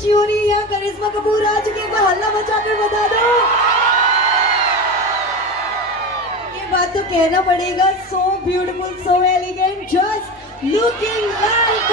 खुशी हो रही है, यहाँ करिश्मा कपूर आ चुकी है, एक बार हल्ला मचाकर बता दो। ये बात तो कहना पड़ेगा, so beautiful, so elegant, just looking like